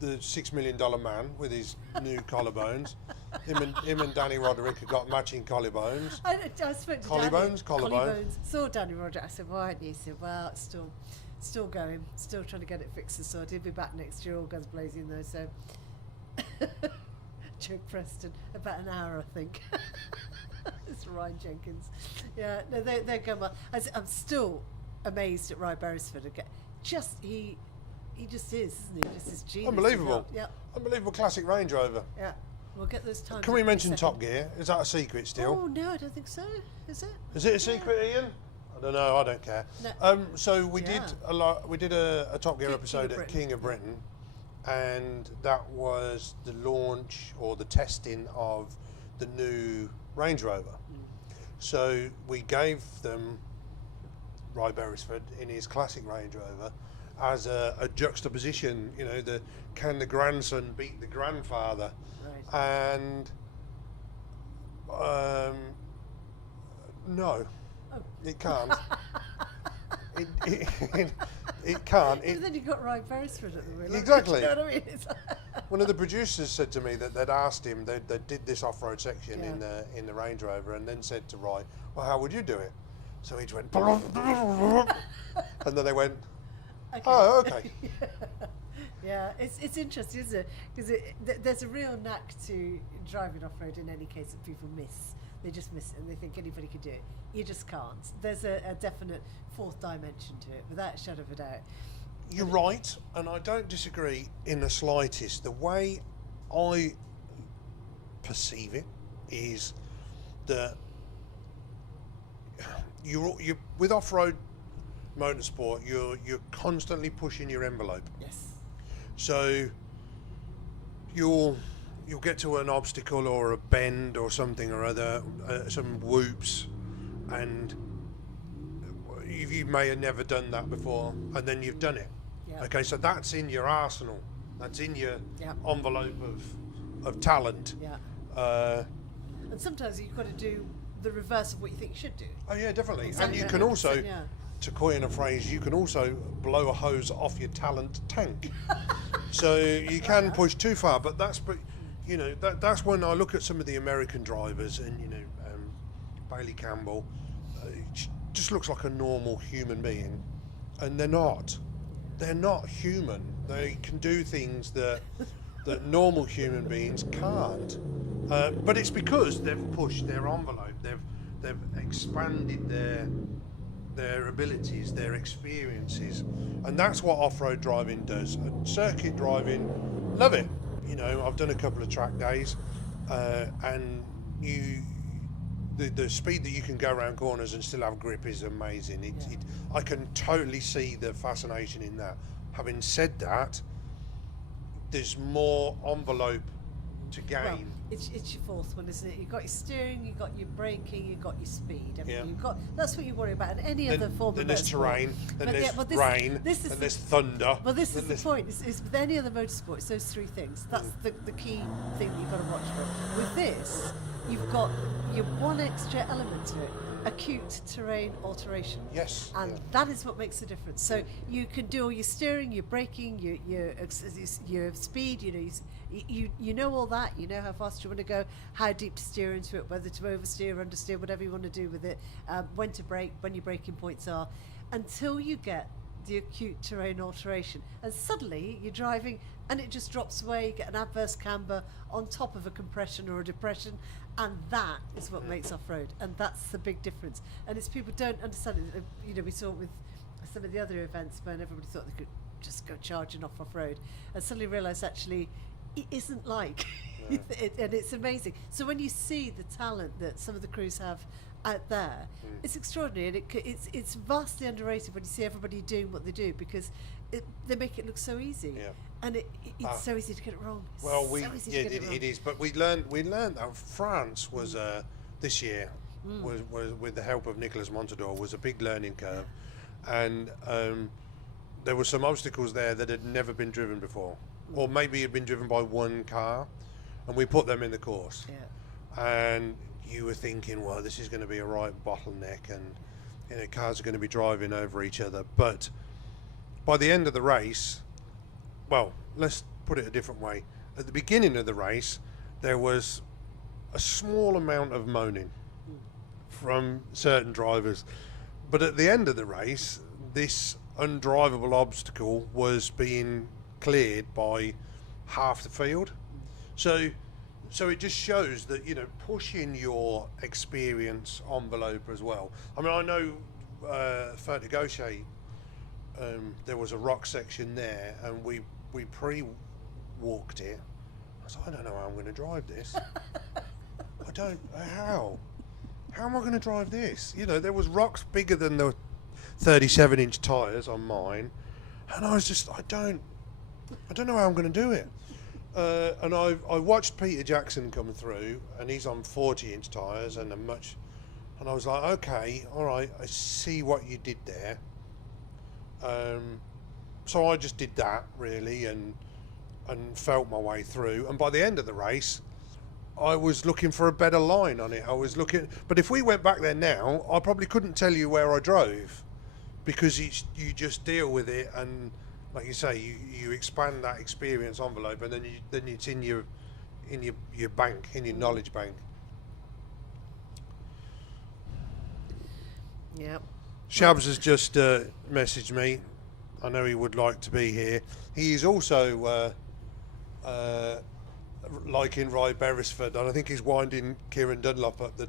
the $6 million man with his new collarbones. Him and Danny Roderick have got matching collarbones. I spoke to Collarbones, Danny. collarbone. Saw Danny Roger. I said, why aren't you? He said, well, it's still going. Still trying to get it fixed and sorted. He'll be back next year, all guns blazing though, so. Joe Preston, about an hour, I think. It's Ryan Jenkins. Yeah, no, they're going well. I'm still amazed at Ryan Beresford. He just is, isn't he? Just this genius. Unbelievable. Yeah, Unbelievable classic Range Rover. yeah. We'll get those times. Can we up in a mention second. Top Gear? Is that a secret still? Oh no, I don't think so. Is it? Is it a secret, Ian? I don't know. I don't care. No. So we Yeah. did a lot. We did a Top Gear King episode of at Britain. King of Britain, and that was the launch or the testing of the new Range Rover. So we gave them Ry Beresford in his classic Range Rover as a juxtaposition. You know, can the grandson beat the grandfather? Right. And no, it can't. It can't. And then you got Ry Beresford at the wheel. Exactly. You know what I mean? One of the producers said to me that they'd asked him, they did this off-road section Yeah. in the Range Rover, and then said to Ry, "Well, how would you do it?" So he just went, and then they went, Okay. "Oh, okay." Yeah, it's interesting, isn't it? Because there's a real knack to driving off-road in any case that people miss. They just miss it and they think anybody can do it. You just can't. There's a definite fourth dimension to it, without a shadow of a doubt. You're right, and I don't disagree in the slightest. The way I perceive it is that you with off-road motorsport, you're constantly pushing your envelope. Yes. So you'll get to an obstacle or a bend or something or other, some whoops, and you may have never done that before, and then you've done it. Yeah. Okay, so that's in your arsenal. That's in your Yeah. envelope of talent. Yeah. And sometimes you've got to do the reverse of what you think you should do. Oh yeah, definitely. Exactly. And you can also, 100%, yeah. to coin a phrase, you can also blow a hose off your talent tank. So you can push too far, but that's when I look at some of the American drivers, and Bailey Campbell, just looks like a normal human being, and they're not. They're not human. They can do things that normal human beings can't. But it's because they've pushed their envelope. They've expanded their abilities, their experiences, and that's what off-road driving does. And circuit driving, love it. You know, I've done a couple of track days, and the speed that you can go around corners and still have grip is amazing. I can totally see the fascination in that. Having said that, there's more envelope to gain. Well, it's your fourth one, isn't it? You've got your steering, you've got your braking, you've got your speed. I mean, that's what you worry about in any other form then of there's motorsport. terrain, then But there's but rain, this is then there's thunder. Well, this then is the there's- point. It's with any other motorsport, it's those three things. That's the key thing that you've got to watch for. With this, you've got your one extra element to it: acute terrain alteration. Yes. And yeah. that is what makes the difference. So you can do all your steering, your braking, your speed. You know all that. You know how fast you want to go, how deep to steer into it, whether to oversteer, understeer, whatever you want to do with it, when to brake, when your braking points are, until you get the acute terrain alteration, and suddenly you're driving and it just drops away. You get an adverse camber on top of a compression or a depression, and that is what makes off-road, and that's the big difference. And it's people don't understand it. We saw it with some of the other events when everybody thought they could just go charging off-road, and suddenly realised actually it isn't like No. and it's amazing. So when you see the talent that some of the crews have out there, it's extraordinary, and it's vastly underrated when you see everybody doing what they do, because they make it look so easy. Yeah. And it's so easy to get it wrong. Well, so easy to get it wrong. it is, but we learned that France was this year was with the help of Nicolas Montador, was a big learning curve, and there were some obstacles there that had never been driven before, or maybe had been driven by one car, and we put them in the course. Yeah. And you were thinking, well, this is going to be a right bottleneck, and cars are going to be driving over each other. But by the end of the race, well, let's put it a different way. At the beginning of the race, there was a small amount of moaning from certain drivers. But at the end of the race, this undrivable obstacle was being cleared by half the field. So it just shows that, pushing your experience envelope as well. I mean, I know Fertigauche, there was a rock section there, and we pre-walked it. I was like, I don't know how I'm going to drive this. How am I going to drive this? There was rocks bigger than the 37-inch tyres on mine, and I was just, I don't know how I'm going to do it. And I watched Peter Jackson come through, and he's on 40-inch tyres and a much And I was like, okay, all right, I see what you did there. So I just did that really, and felt my way through. And by the end of the race, I was looking for a better line on it. I was looking, but if we went back there now, I probably couldn't tell you where I drove, because you just deal with it, and like you say, you expand that experience envelope, and then it's in your bank, in your knowledge bank. Yep. Shabs has just messaged me. I know he would like to be here. He is also liking Ry Beresford, and I think he's winding Kieran Dunlop up that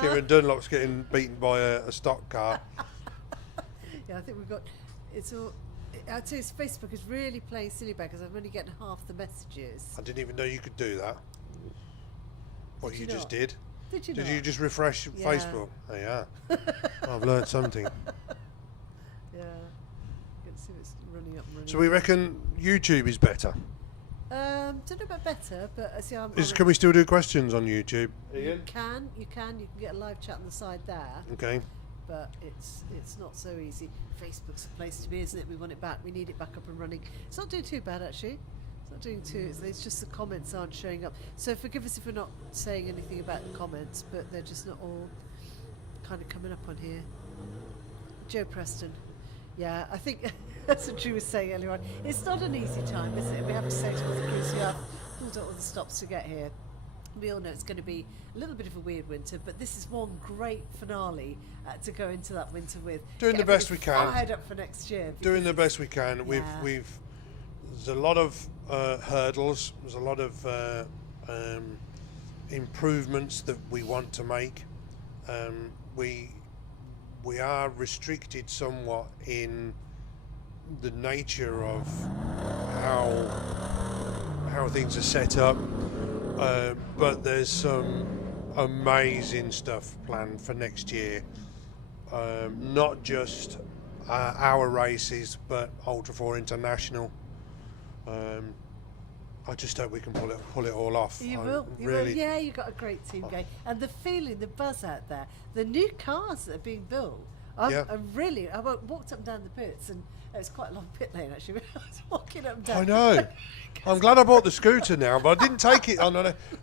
Kieran Dunlop's getting beaten by a stock car. Yeah, I think we've got. It's all. I'd say Facebook is really playing silly bag because I'm only getting half the messages. I didn't even know you could do that. What Did you you just not? did? Did you? Did not? you just refresh Yeah. Facebook? Oh, yeah. I've learned something. Yeah. Let's see if it's running up and running. So we reckon YouTube is better. Don't know about better, but see, Can we still do questions on YouTube? You can get a live chat on the side there, Okay. but it's not so easy. Facebook's the place to be, isn't it? We want it back. We need it back up and running. It's not doing too bad actually. It's not doing too. It's just the comments aren't showing up. So forgive us if we're not saying anything about the comments, but they're just not all kind of coming up on here. Joe Preston. Yeah, I think that's what Drew was saying earlier on. It's not an easy time, is it? We have to say to all the crews who have pulled out all the stops to get here. We all know it's going to be a little bit of a weird winter, but this is one great finale to go into that winter with. Doing Get the best we everybody can. Fired up for next year. Doing the because best we can. Yeah. There's a lot of hurdles. There's a lot of improvements that we want to make. We are restricted somewhat in the nature of how things are set up, but there's some amazing stuff planned for next year. Not just our races, but Ultra 4 International. I just hope we can pull it all off. You I will. You really, will. Yeah, you've got a great team going. And the feeling, the buzz out there, the new cars that are being built. Yeah. I walked up and down the pits, and it was quite a long pit lane actually. I was walking up and down. I know. I'm glad I bought the scooter now, but I didn't take it.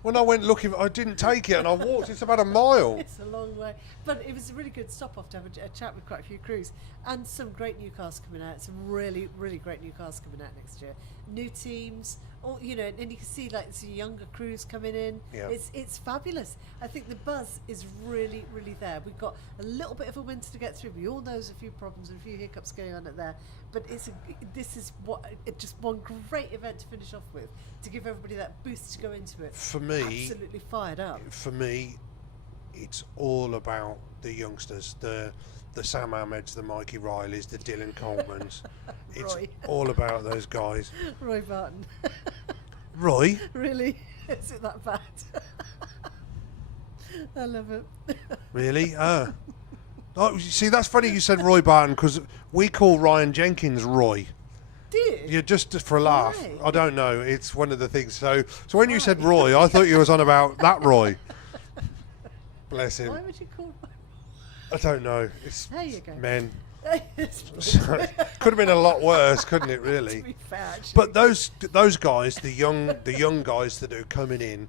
When I went looking, I didn't take it, and I walked. It's about a mile. It's a long way, but it was a really good stop off to have a chat with quite a few crews, and some great new cars coming out. Some really, really great new cars coming out next year. New teams, all and you can see like some younger crews coming in. Yeah. It's fabulous. I think the buzz is really, really there. We've got a little bit of a winter to get through. We all know there's a few problems and a few hiccups going on at there, but this is just one great event to finish off with, to give everybody that boost to go into it. For me, absolutely fired up. For me, it's all about the youngsters, the Sam Ahmeds, the Mikey Rileys, the Dylan Colemans. It's Roy. all about those guys. Roy Barton. Roy? Really? Is it that bad? I love it. Really? Oh, see, that's funny you said Roy Barton, because we call Ryan Jenkins Roy. Do you? Yeah, just for a laugh. Right. I don't know. It's one of the things. So when you said Roy, I thought you was on about that Roy. Bless him. Why would you call I don't know. It's There you go. men. To Could have been a lot worse, couldn't it? Really. be fair, actually. But those guys, the young guys that are coming in,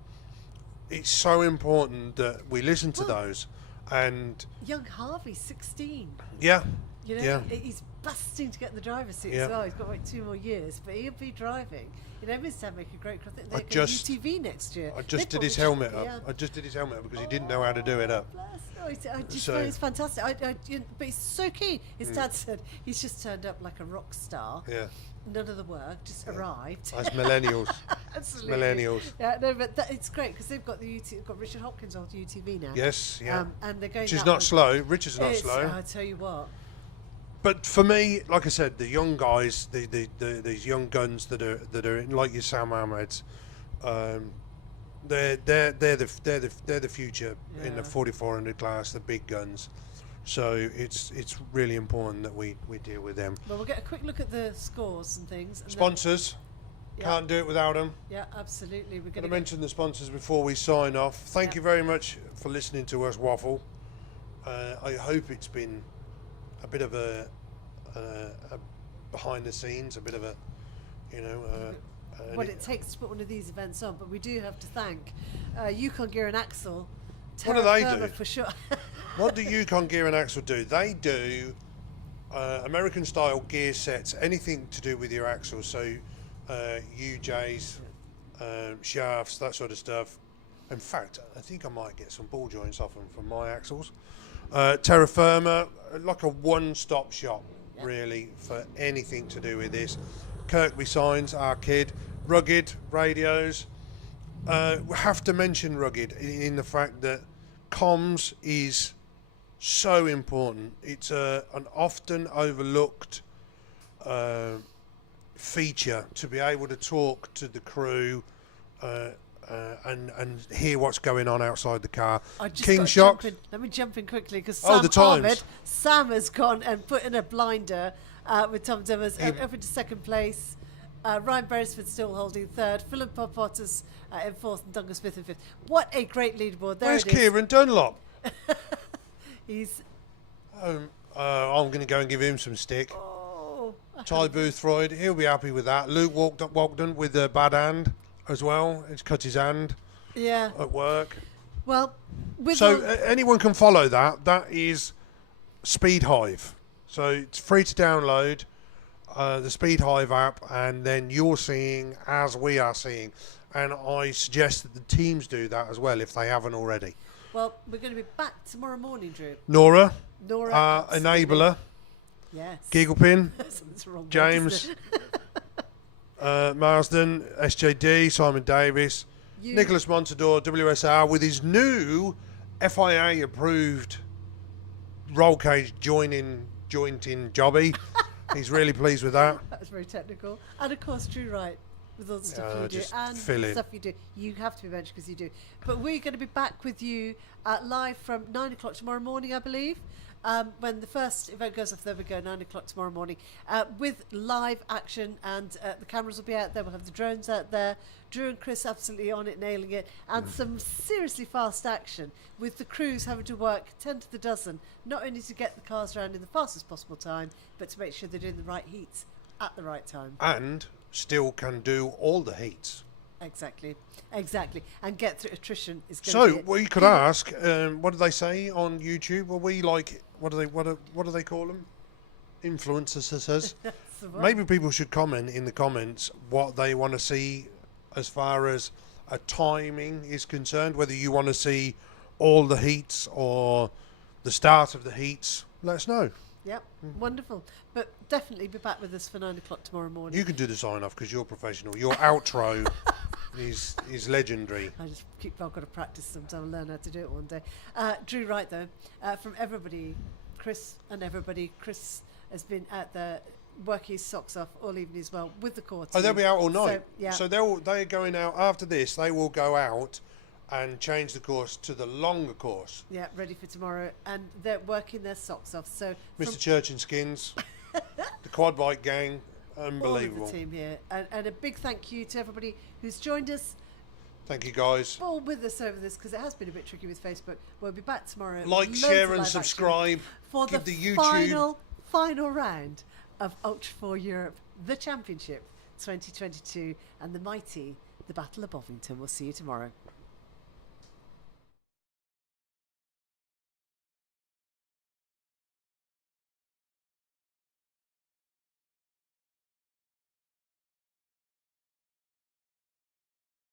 it's so important that we listen to Well- those. And young Harvey, 16. yeah, Yeah. He's busting to get the driver's seat Yeah. as well. He's got like 2 more years, but he'll be driving. Midtown make a great. I think they're I going just- UTV next year. I just They did his probably helmet should- up. yeah. I just did his helmet up because he didn't know how to do it up. Bless. Oh, So- it's fantastic. But he's so keen. His dad said he's just turned up like a rock star. Yeah, None of the work, just arrived. that's millennials. Absolutely. Millennials. Yeah, no, but it's great because they've got got Richard Hopkins on UTV now. Yes, yeah. And they're going. She's that not way. slow. Richard's not It's- slow. I tell you what. But for me, like I said, the young guys, these young guns that are in, like your Sam Ahmeds, they're the future in the Yeah. 4400 class, the big guns. So it's really important that we deal with them. Well, we'll get a quick look at the scores and things. And then- Sponsors, Yeah. can't do it without them. Yeah, absolutely. We're Going to going mention the sponsors before we sign off. Thank Yeah. you very much for listening to us waffle. I hope it's been a bit of a behind the scenes, a bit of a, you know. What it takes to put one of these events on, but we do have to thank Yukon Gear and Axle. What do they do? For sure. What do Yukon Gear and Axle do? They do American style gear sets, anything to do with your axles, so UJs, shafts, that sort of stuff. In fact, I think I might get some ball joints off them from my axles. Terra Firma, like a one-stop shop, really, for anything to do with this. Kirkby Signs, our kid. Rugged radios. We have to mention Rugged in the fact that comms is so important. It's an often overlooked feature to be able to talk to the crew and hear what's going on outside the car. King Shock. Let me jump in quickly because Sam has gone and put in a blinder with Tom Dummers up into second place. Ryan Beresford still holding third. Philip Popotus in fourth and Duncan Smith in fifth. What a great leaderboard. Where's Kieran Dunlop? He's... I'm going to go and give him some stick. Oh. Ty Boothroyd, he'll be happy with that. Luke Wogden with a bad hand as well. He's cut his hand at work. Well, anyone can follow that. That is Speed Hive. So it's free to download. The Speed Hive app, and then you're seeing as we are seeing, and I suggest that the teams do that as well if they haven't already. Well, we're going to be back tomorrow morning, Drew. Nora, Enabler, yes, Gigglepin, wrong, James, Marsden, SJD, Simon Davis, Nicholas Montador, WSR with his new FIA approved roll cage jointing jobby. He's really pleased with that. That was very technical. And of course, Drew Wright, with all the stuff you do and the stuff you do. You have to be mentioned because you do. But we're going to be back with you live from 9 o'clock tomorrow morning, I believe. When the first event goes off, there we go, 9 o'clock tomorrow morning, with live action, and the cameras will be out there. We'll have the drones out there. Drew and Chris absolutely on it, nailing it, and some seriously fast action with the crews having to work 10 to the dozen, not only to get the cars around in the fastest possible time, but to make sure they're doing the right heats at the right time. And still can do all the heats. Exactly. And get through attrition is going to be... So we could ask, what do they say on YouTube? Are we like, what do they call them? Influencers. Maybe people should comment in the comments what they want to see as far as a timing is concerned, whether you want to see all the heats or the start of the heats. Let us know. Yep, wonderful. But definitely be back with us for 9 o'clock tomorrow morning. You can do the sign off because you're professional. Your outro is legendary. I've got to practice sometime. I'll learn how to do it one day. Drew Wright, though, from everybody, Chris Chris has been at the working his socks off all evening as well with the core team. Oh, they'll be out all night. So they're going out after this. They will go out and change the course to the longer course. Yeah, ready for tomorrow, and they're working their socks off. So Mr. Church and Skins, the Quad Bike Gang, unbelievable. All of the team here, and a big thank you to everybody who's joined us. Thank you, guys. All with us over this because it has been a bit tricky with Facebook. We'll be back tomorrow. Like, share, and subscribe for Give the YouTube final round of Ultra 4 Europe, the Championship 2022, and the mighty, the Battle of Bovington. We'll see you tomorrow.